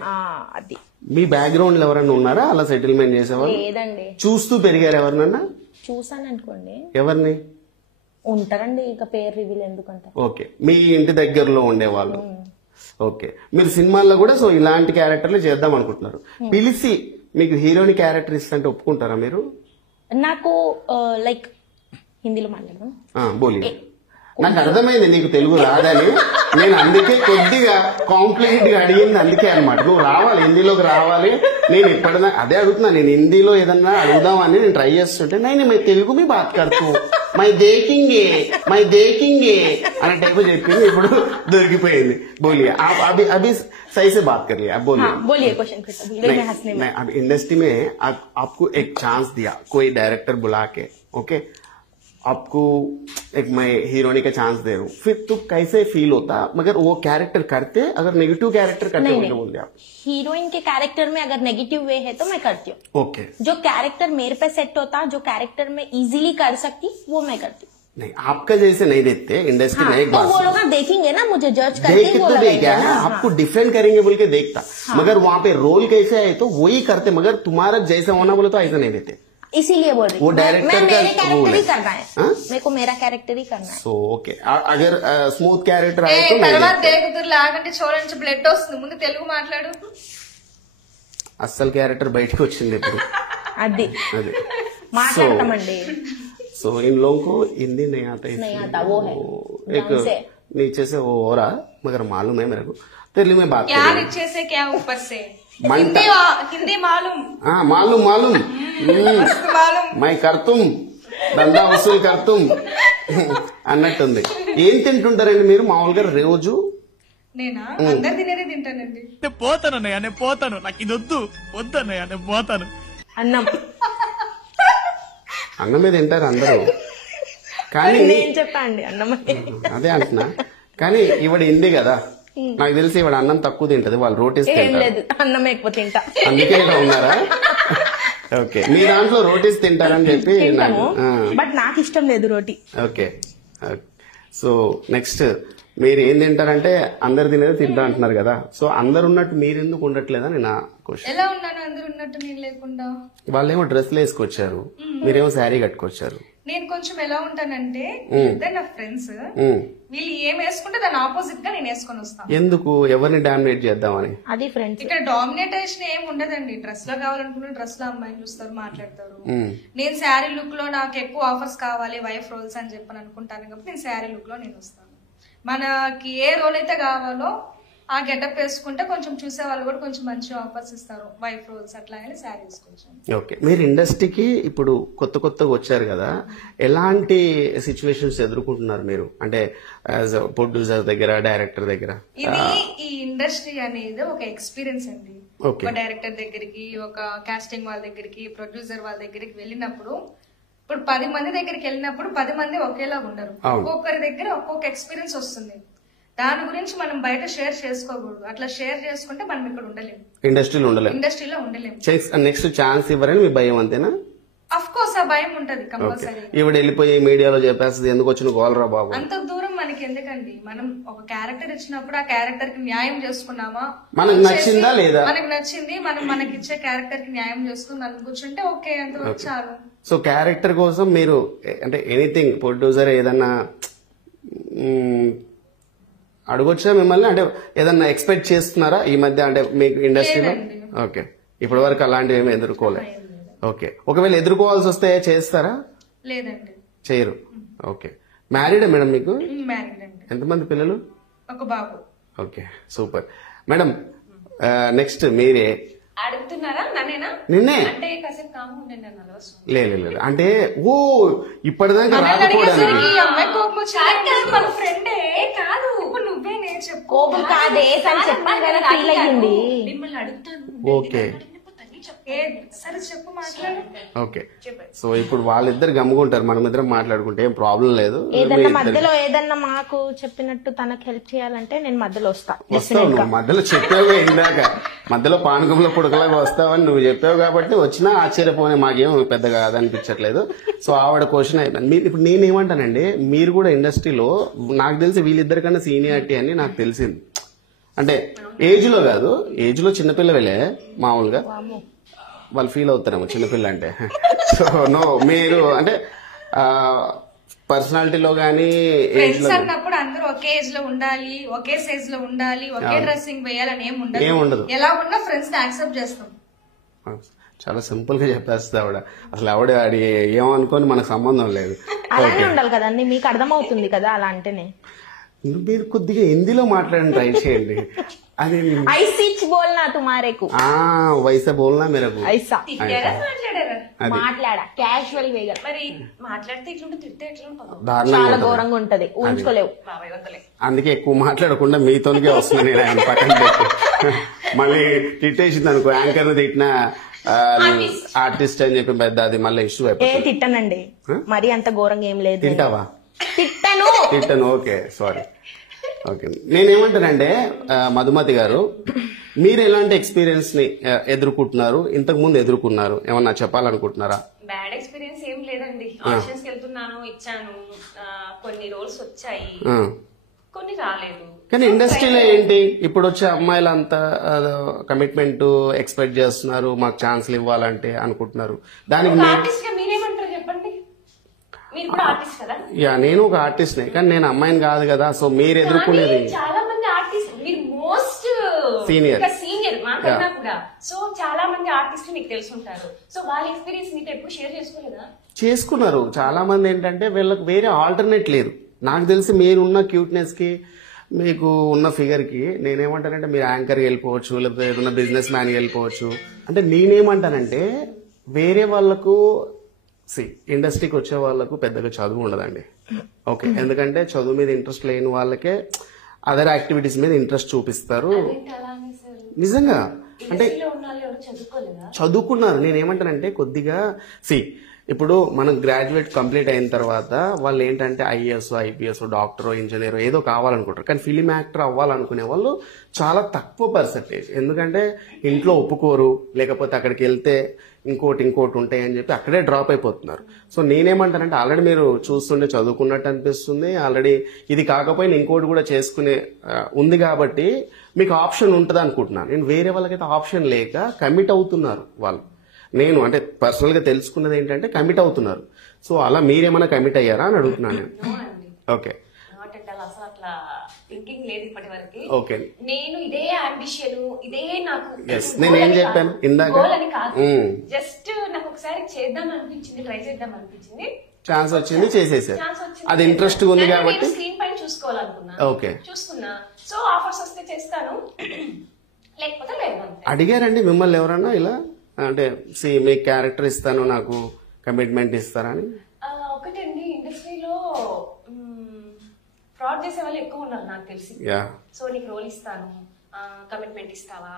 అది. మీ బ్యాక్గ్రౌండ్ లో ఎవరైనా ఉన్నారా అలా సెటిల్మెంట్ చేసేవాళ్ళు? లేదండి. చూస్తూ పెరిగారు ఎవరినన్నా? చూసాను అనుకోండి. ఎవరిని? ఉంటారండి, ఇక పేరు రివీల్ ఎందుకంటారు. ఓకే, మీ ఇంటి దగ్గరలో ఉండేవాళ్ళు. ఓకే, మీరు సినిమాల్లో కూడా సో ఇలాంటి క్యారెక్టర్లు చేద్దాం అనుకుంటున్నారు. పిలిచి మీకు హీరోని క్యారెక్టర్ ఇస్తుంటే ఒప్పుకుంటారా మీరు? నాకు లైక్ హిందీలో మాట్లాడదాం. బోలి. నాకు అర్థమైంది నీకు తెలుగు రాదని, నేను అందుకే కొద్దిగా కాంప్లికేట్ గా అడిగింది అందుకే అనమాట. నువ్వు రావాలి, హిందీలోకి రావాలి. నేను ఇప్పటిదా అదే అడుగుతున్నా, నేను హిందీలో ఏదన్నా అడుగుదామని నేను ట్రై చేస్తుంటే నేను మై తెలుగు మీ బాత్ కడుతూ మై దేకింగే అనే టైప్ చెప్పింది. ఇప్పుడు దొరికిపోయింది. బోలియా అభి सही से बात कर लिया, आप बोलिए। बोलिए, क्वेश्चन नहीं, अब इंडस्ट्री में आपको एक चांस दिया कोई डायरेक्टर बुला के, ओके, आपको एक मैं हीरोइनी का चांस दे रहा हूँ, फिर तो कैसे फील होता? मगर वो कैरेक्टर करते, अगर नेगेटिव कैरेक्टर करते नहीं, बोल नहीं। दिया आप। हीरोइन के कैरेक्टर में अगर नेगेटिव वे है तो मैं करती हूँ। ओके, जो कैरेक्टर मेरे पे सेट होता, जो कैरेक्टर मैं इजीली कर सकती, वो मैं करती हूँ। नहीं आपका जैसे नहीं देखते इंडस्ट्री हाँ, में। एक तो बात वो सुनो। लोग देखेंगे ना मुझे जज देख करके, के वो तो लगेगा देख क्या है, ना। आपको डिफेंड करेंगे बोल के देखता, मगर वहाँ पे रोल कैसे है तो वही करते, मगर तुम्हारा जैसा होना बोले तो ऐसा नहीं देते। इसीलिए बोल रही वो हूँ, मैं डायरेक्टर का मेरे रूल कैरेक्टर ही है। करना है, हाँ? मेरे को मेरा कैरेक्टर ही करना है। So okay agar smooth character అయితే నేను తర్వాత చెప్తా. దేగుతురు లాగంటే చోర నుంచి బ్లడ్ వస్తుంది, ముందు తెలుగు మాట్లాడు. అస్సలు క్యారెక్టర్ బయటకు వచ్చింది ఇప్పుడు అది అది మాట్లాడతామండి। सो इन लोगों को हिंदी नहीं आता है, नहीं आता, वो है एक ढंग से। नीचे से वो हो रहा, मगर मालूम है मेरे को, तेरे में बात क्या करेंगे। नीचे से क्या ऊपर से, मंटा हिंदी मालूम, हाँ मालूम मालूम मालूम. మై కర్తుం దందా వసూలు కర్తుం అన్నట్టుంది. ఏం తింటుంటారండి మీరు మామూలుగా రోజు? నేనా అందరు తినేది తింటానండి. నేను పోతానన్నయ్య, నేను పోతాను, నాకు ఇది వద్దన్నయ్య, నేను పోతాను. అన్నం అన్నమే తింటారు అందరూ, కానీ నేను చెప్పా అండి అన్నం అని। అదే అంటున్నా. కానీ ఇవిడ హిందీ కదా, నాకు తెలిసి ఇవిడ అన్నం తక్కువ తింటది, వాళ్ళు రోటీస్ ఏం తింటారు, లేదు, అన్నం ఎక్కువ తింటా। అందుకే ఇలా ఉన్నారా? ఓకే, మీ దాంట్లో రోటీస్ తింటారని చెప్పి తింటాము, నాకు బట్ నాకు ఇష్టం లేదు రోటీ। ఓకే. సో నెక్స్ట్ మీరు ఏం తింటారంటే అందరు తినేది తింటా అంటున్నారు కదా, సో అందరు ఉన్నట్టు మీరు ఎందుకు ఉండట్లేదా నేను క్వశ్చన్. ఎలా ఉన్నాను అందరు ఉన్నట్టు నేను లేకుండా? వాళ్ళేమో డ్రెస్లు వేసుకొచ్చారు, మీరేమో శారీ కట్టుకొచ్చారు. నేను కొంచెం ఎలా ఉంటానంటే, ఇద్దరు నా ఫ్రెండ్స్, ఉమ్. వీళ్ళు ఏం వేసుకుంటే దాని ఆపోజిట్ గా నేను వేసుకొని వస్తాను. ఎందుకు ఎవరిని డామినేట్ చేద్దామని? అది ఫ్రెండ్స్। ఇక్కడ డామినేటేషన్ ఏం ఉండదండి. డ్రెస్ లో కావాలనుకుంటే డ్రెస్ లో అమ్మాయిలు చూస్తారు, మాట్లాడతారు. నేను శారీ లుక్ లో నాకు ఎక్కువ ఆఫర్స్ కావాలి, వైఫ్ రోల్స్ అని చెప్పని అనుకుంటాను కాబట్టి నేను శారీ లుక్ లో నేను వస్తాను. మనకి ఏ రోల్ అయితే కావాలో ఆ గెటప్ వేసుకుంటే కొంచెం చూసే వాళ్ళు కూడా కొంచెం మంచి ఆఫర్స్ ఇస్తారు, వైఫ్ రోల్స్ అట్లా అని శారీ వేసుకొచ్చాను. ఓకే, మీరు ఇండస్ట్రీకి ఇప్పుడు కొత్తగా వచ్చారు కదా, ఎలాంటి సిచ్యువేషన్స్ ఎదుర్కొంటున్నారు మీరు? అంటే యాజ్ ప్రొడ్యూసర్ దగ్గర, డైరెక్టర్ దగ్గర. ఇది ఈ ఇండస్ట్రీ అనేది ఒక ఎక్స్పీరియన్స్ అండి. Okay. ఒక డైరెక్టర్ దగ్గరికి, ఒక కాస్టింగ్ వాళ్ళ దగ్గరికి, ప్రొడ్యూసర్ వాళ్ళ దగ్గరికి వెళ్ళినప్పుడు, ఇప్పుడు 10 మంది దగ్గరికి వెళ్ళినప్పుడు 10 మంది ఒకేలాగా ఉండరు. అవును. ఒక్కొక్కరి దగ్గర ఒక్కొక్క ఎక్స్పీరియన్స్ వస్తుంది. దాని గురించి మనం బయట షేర్ చేసుకోకూడదు. అట్లా షేర్ చేసుకుంటే మనం ఇక్కడ ఉండలేము, ఇండస్ట్రీలో ఉండలేదు, ఇండస్ట్రీలో ఉండలేము. నెక్స్ట్ ఛాన్స్ ఇవ్వరని మీ భయం అంతేనా? అఫ్ కోర్స్ ఆ భయం ఉంటది ఓకే, కంపల్సరీ. ఈవిడ వెళ్ళిపోయి మీడియాలో చెప్పేస్తుంది ఎందుకు వచ్చిన గోలరా బాబు. అంత దూరం మనకి ఎందుకండి? మనం ఒక క్యారెక్టర్ ఇచ్చినప్పుడు ఆ క్యారెక్టర్ కి న్యాయం చేసుకున్నామా, మనకు నచ్చిందా లేదా? మనకి నచ్చింది, మనం మనకి ఇచ్చే క్యారెక్టర్ కి న్యాయం చేసుకుని మనం కూర్చుంటే ఓకే, అంతవరకు చాలు. సో క్యారెక్టర్ కోసం మీరు అంటే ఎనీథింగ్, ప్రొడ్యూసర్ ఏదన్నా అడగొచ్చా మిమ్మల్ని? అంటే ఏదన్నా ఎక్స్పెక్ట్ చేస్తున్నారా ఈ మధ్య, అంటే మీకు ఇండస్ట్రీలో? ఓకే, ఇప్పటి వరకు అలాంటివి ఏమి ఎదుర్కోలేదు. ఓకే, ఒకవేళ ఎదుర్కోవాల్సి వస్తే చేస్తారా? లేదండి, చేయరు. ఓకే, మ్యారీడా మేడం మీకు? మ్యారీడ్ అండి, ఎంతమంది పిల్లలు? ఒక బాబు. Okay, super. మేడం నెక్స్ట్ మీరే అడుగుతున్నారా నన్నేనా? నిన్నే అంటే కాసేపు కాము ఉండండి అన్న అనవసరం. లేదు అంటే ఓ ఇప్పటిదాకా మనల్ని రాకపోవడానికి అడిగేసరికి ఈ అమ్మాయి కోపం వచ్చింది. మన ఫ్రెండే కాదు, ఇప్పుడు నువ్వే నేను చెప్పు. కోపం కాదే అని చెప్పాను కదా, ఫీల్ అయ్యింది। మిమ్మల్ని అడుగుతాను. ఓకే సరే చెప్పు, మాట్లాడు. ఓకే, సో ఇప్పుడు వాళ్ళిద్దరు గమ్ముకుంటారు, మనం ఇద్దరం మాట్లాడుకుంటే ఏం ప్రాబ్లం లేదు. ఏదన్నా మధ్యలో ఏదన్నా మాకు చెప్పినట్టు తనకు హెల్ప్ చేయాలంటే నేను మధ్యలో వస్తా। వస్తావు నువ్వు, మధ్యలో చెప్పావు ఇందాక, మధ్యలో పానకంలో పుడకలాగా వస్తావని నువ్వు చెప్పావు కాబట్టి వచ్చినా ఆశ్చర్యపోనే, మాకేం పెద్దగా అనిపించట్లేదు. సో ఆవిడ క్వశ్చన్ అయిపోయింది. మీరు ఇప్పుడు నేనేమంటానండి, మీరు కూడా ఇండస్ట్రీలో నాకు తెలిసి వీళ్ళిద్దరికన్నా సీనియారిటీ అని నాకు తెలిసింది. అంటే ఏజ్ లో కాదు, ఏజ్ లో చిన్నపిల్లలే మామూలుగా, వాళ్ళు ఫీల్ అవుతారేమో చిన్నపిల్ల అంటే. సో నో, మీరు అంటే పర్సనాలిటీలో గానీ ఏజ్ లో ఫ్రెండ్స్ అన్నప్పుడు అందరూ ఒకే ఏజ్ లో ఉండాలి, ఒకే సైజ్ లో ఉండాలి, ఒకే డ్రెస్సింగ్ వేయాలని ఏం ఉండదు. ఎలా ఉన్నా ఫ్రెండ్స్ ని యాక్సెప్ట్ చేస్తాం. చాలా సింపుల్ గా చెప్పేస్తుంది ఆవిడ. అసలు ఆవిడ ఏమనుకోని మనకు సంబంధం లేదు. అలానే ఉండాలి కదండి, మీకు అర్థమవుతుంది కదా అలా అంటేనే. మీరు కొద్దిగా హిందీలో మాట్లాడండి, ట్రై చేయండి. అది ఐసీ బోల్నా తుమారే కు, వైసా బోల్నా మేరకు ఐసా తిట్టారా మాట్లాడారా? మాట్లాడా క్యాజువల్ వేగా, మరి మాట్లాడితే ఇట్లుంటే తిడితే ఎట్లా ఉంటుంది? దారుణంగా చాలా ఉంటుంది. ఘోరంగా ఉంటది, ఊహించుకోలేవు. బాబాయ్ వద్దలే. అందుకే ఎక్కువ మాట్లాడకుండా మీతోనికే వస్తున్నాను నేను ఆయన పక్కన పెట్టి. మళ్ళీ తిట్టేసింది అనుకో, యాంకర్ ని తిట్టినా ఆర్టిస్ట్ అని చెప్పి పెద్ద అది మళ్ళీ ఇష్యూ ఏ అయిపోతుంది. తిట్టనండి, మరీ అంత ఘోరంగా ఏం లేదు. తింటావా? తిట్టను. Okay, sorry. ఓకే, నేనేమంటానంటే మధుమతి గారు, మీరు ఎలాంటి ఎక్స్పీరియన్స్ ని ఎదుర్కొంటున్నారు, ఇంతకు ముందు ఎదుర్కొన్నారు, ఏమన్నా చెప్పాలనుకుంటున్నారా? బ్యాడ్ ఎక్స్పీరియన్స్ ఏం లేదండి. ఆడిషన్స్ కి వెళ్తున్నాను, ఇచ్చాను, కొన్ని రోల్స్ వచ్చాయి, కొన్ని రాలేదు. కానీ ఇండస్ట్రీలో ఏంటి, ఇప్పుడు వచ్చే అమ్మాయిలంతా కమిట్మెంట్ ఎక్స్పెక్ట్ చేస్తున్నారు, మాకు ఛాన్స్లు ఇవ్వాలంటే అనుకుంటున్నారు. దానికి ఆర్టిస్ట్ గా మీరేమంటారు చెప్పండి? మీరు కూడా ఆర్టిస్ట్ కదా? యా, నేను ఒక ఆర్టిస్ట్ నే, కానీ నేను అమ్మాయిని కాదు కదా. సో మీరు ఎదుర్కొనేది చాలా మంది ఆర్టిస్ట్, మీరు మోస్ట్ సీనియర్ మాకన్నా కూడా. సో చాలా మంది ఆర్టిస్ట్ మీకు తెలుసుంటారు. సో వాళ్ళ ఎక్స్పీరియన్స్ మీతో ఎప్పుడు షేర్ చేసుకోలేదా? చేసుకున్నారు. చాలా మంది ఏంటంటే వీళ్ళకి వేరే ఆల్టర్నేట్ లేదు. నాకు తెలిసి మీరున్న క్యూట్నెస్ కి, మీకు ఉన్న ఫిగర్ కి, నేనేమంటానంటే మీరు యాంకర్కి వెళ్ళిపోవచ్చు, లేకపోతే ఏదైనా బిజినెస్ మ్యాన్కి వెళ్ళిపోవచ్చు. అంటే నేనేమంటానంటే వేరే వాళ్ళకు ఇండస్ట్రీకి వచ్చే వాళ్ళకు పెద్దగా చదువు ఉండదండి. ఓకే, ఎందుకంటే చదువు మీద ఇంట్రెస్ట్ లేని వాళ్ళకే అదర్ యాక్టివిటీస్ మీద ఇంట్రెస్ట్ చూపిస్తారు. నిజంగా అంటే చదువుకున్నారు. నేనేమంటానంటే కొద్దిగా ఇప్పుడు మనం గ్రాడ్యుయేట్ కంప్లీట్ అయిన తర్వాత వాళ్ళు ఏంటంటే ఐఏఎస్, ఐపీఎస్, డాక్టర్, ఇంజనీర్ ఏదో కావాలనుకుంటారు. కానీ ఫిలిం యాక్టర్ అవ్వాలనుకునే వాళ్ళు చాలా తక్కువ పర్సెంటేజ్. ఎందుకంటే ఇంట్లో ఒప్పుకోరు, లేకపోతే అక్కడికి వెళ్తే ఇంకోటి ఉంటాయి అని చెప్పి అక్కడే డ్రాప్ అయిపోతున్నారు. సో నేనేమంటానంటే ఆల్రెడీ మీరు చూస్తుంటే చదువుకున్నట్టు అనిపిస్తుంది. ఆల్రెడీ ఇది కాకపోయినా ఇంకోటి కూడా చేసుకునే ఉంది కాబట్టి మీకు ఆప్షన్ ఉంటుంది అనుకుంటున్నాను. నేను వేరే వాళ్ళకైతే ఆప్షన్ లేక కమిట్ అవుతున్నారు వాళ్ళు. నేను అంటే పర్సనల్ గా తెలుసుకున్నది ఏంటంటే కమిట్ అవుతున్నారు. సో అలా మీరేమైనా కమిట్ అయ్యారా అని అడుగుతున్నాను నేను. ఓకే, అసలు అట్లా థింకింగ్ లేదు ఇప్పటి వరకు. ఓకే, నేను ఇదే అంబిషన్, ఇదే నాకు నేను ఏం చెప్పాను ఇందాక, జస్ట్ నాకు ఒకసారి చేద్దాం అనిపించింది, ట్రై చేద్దాం అనిపించింది, ఛాన్స్ వచ్చింది, చేసేసారు. అది ఇంట్రెస్ట్ ఉంది కాబట్టి స్క్రీన్ పైన చూసుకోవాలనుకున్నా. ఓకే, చూసుకున్నా. సో ఆఫర్స్ వస్తే చేస్తాను, లేకపోతే లేదు. అడిగారండి మిమ్మల్ని ఎవరన్నా ఇలా, అంటే మీ క్యారెక్టర్ ఇస్తాను, నాకు కమిట్మెంట్ ఇస్తారా అని? ఒకటండి, ఇండస్ట్రీలో ఫ్రాడ్ చేసే వాళ్ళు ఎక్కువ ఉన్నారు నాకు తెలిసి. సో నీకు రోల్ ఇస్తాను, కమిట్మెంట్ ఇస్తావా,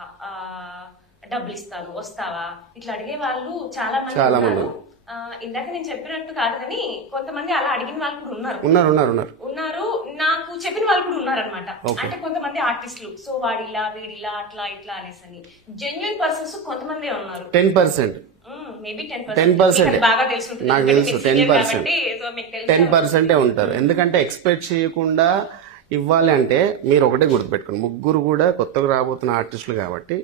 డబ్బులు ఇస్తాను, వస్తావా, ఇట్లా అడిగే వాళ్ళు చాలా మంది. ఇందాక నేను చెప్పినట్టు కాదు కానీ కొంతమంది అలా అడిగిన వాళ్ళు కూడా ఉన్నారు. నాకు చెప్పిన వాళ్ళు కూడా ఉన్నారు అనమాట. అంటే కొంతమంది ఆర్టిస్టులు, సో వాడిలా వీడిలా అట్లా ఇట్లా అనేసి అని. జెన్యున్ పర్సన్స్ కొంతమంది ఉన్నారు. 10%, మేబీ 10% బాగా తెలుసు, నాకు తెలుసు. 10% ఉంటారు. ఎందుకంటే ఎక్స్పెక్ట్ చేయకుండా ఇవ్వాలి అంటే మీరు ఒకటే గుర్తుపెట్టుకోండి, ముగ్గురు కూడా కొత్తగా రాబోతున్న ఆర్టిస్టులు కాబట్టి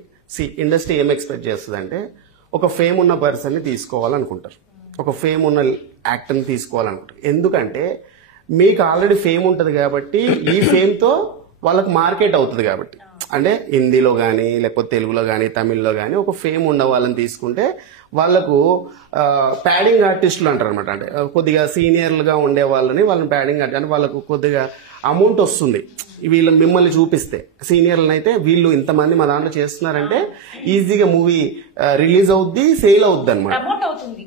ఇండస్ట్రీ ఏం ఎక్స్పెక్ట్ చేస్తుంది అంటే ఒక ఫేమ్ ఉన్న పర్సన్ ని తీసుకోవాలనుకుంటారు, ఒక ఫేమ్ ఉన్న యాక్టర్ ని తీసుకోవాలనుకుంటారు. ఎందుకంటే మీకు ఆల్రెడీ ఫేమ్ ఉంటుంది కాబట్టి ఈ ఫేమ్ తో వాళ్ళకి మార్కెట్ అవుతుంది కాబట్టి. అంటే హిందీలో కానీ లేకపోతే తెలుగులో కానీ తమిళ్లో కానీ ఒక ఫేమ్ ఉన్న వాళ్ళని తీసుకుంటే వాళ్ళకు ప్యాడింగ్ ఆర్టిస్టులు అంటారు అనమాట. అంటే కొద్దిగా సీనియర్లుగా ఉండే వాళ్ళని ప్యాడింగ్ అంటే వాళ్ళకు కొద్దిగా అమౌంట్ వస్తుంది. వీళ్ళు మిమ్మల్ని చూపిస్తే సీనియర్లను అయితే వీళ్ళు ఇంతమంది మా దాంట్లో చేస్తున్నారంటే ఈజీగా మూవీ రిలీజ్ అవుద్ది, సేల్ అవుద్ది అనమాట,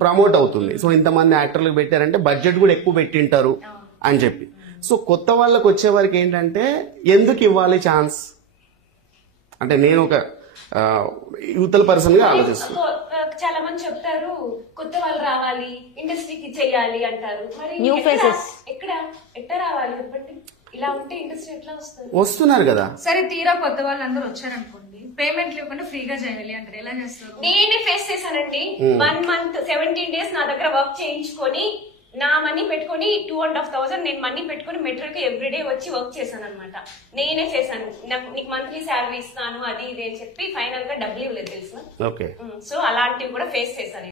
ప్రమోట్ అవుతుంది. సో ఇంతమంది యాక్టర్లకు పెట్టారంటే బడ్జెట్ కూడా ఎక్కువ పెట్టింటారు అని చెప్పి. సో కొత్త వాళ్ళకి వచ్చే వరకు ఏంటంటే ఎందుకు ఇవ్వాలి ఛాన్స్ అంటే నేను ఒక యూతల్ పర్సన్ గా ఆలోచిస్తాను. చాలా మంది చెప్తారు కొత్త వాళ్ళు రావాలి, ఇండస్ట్రీకి చెయ్యాలి అంటారు. మరి న్యూ ఫేసెస్ ఎట్లా రావాలి చెప్పండి? ఇలా ఉంటే ఇండస్ట్రీ ఎట్లా వస్తుంది? వస్తున్నారు కదా. సరే తీరా కొత్త వాళ్ళందరూ వచ్చారనుకోండి, పేమెంట్ లేకుండా ఫ్రీగా చేయాలి అంటారు, ఎలా చేస్తారు? నేనే ఫేస్ చేశానండి. 1 month 17 days నా దగ్గర వర్క్ చేయించుకొని నా మనీ పెట్టుకుని 2,500 నేను మనీ పెట్టుకుని మెట్రోకి కి ఎవ్రీడే వచ్చి వర్క్ చేశాను అనమాట. నేనే చేశాను. నీకు మంత్లీ శాలరీ ఇస్తాను అది ఇది అని చెప్పి ఫైనల్ గా డబ్బులు ఇవ్వలేదు తెలుసు. సో అలాంటివి కూడా ఫేస్ చేశాను.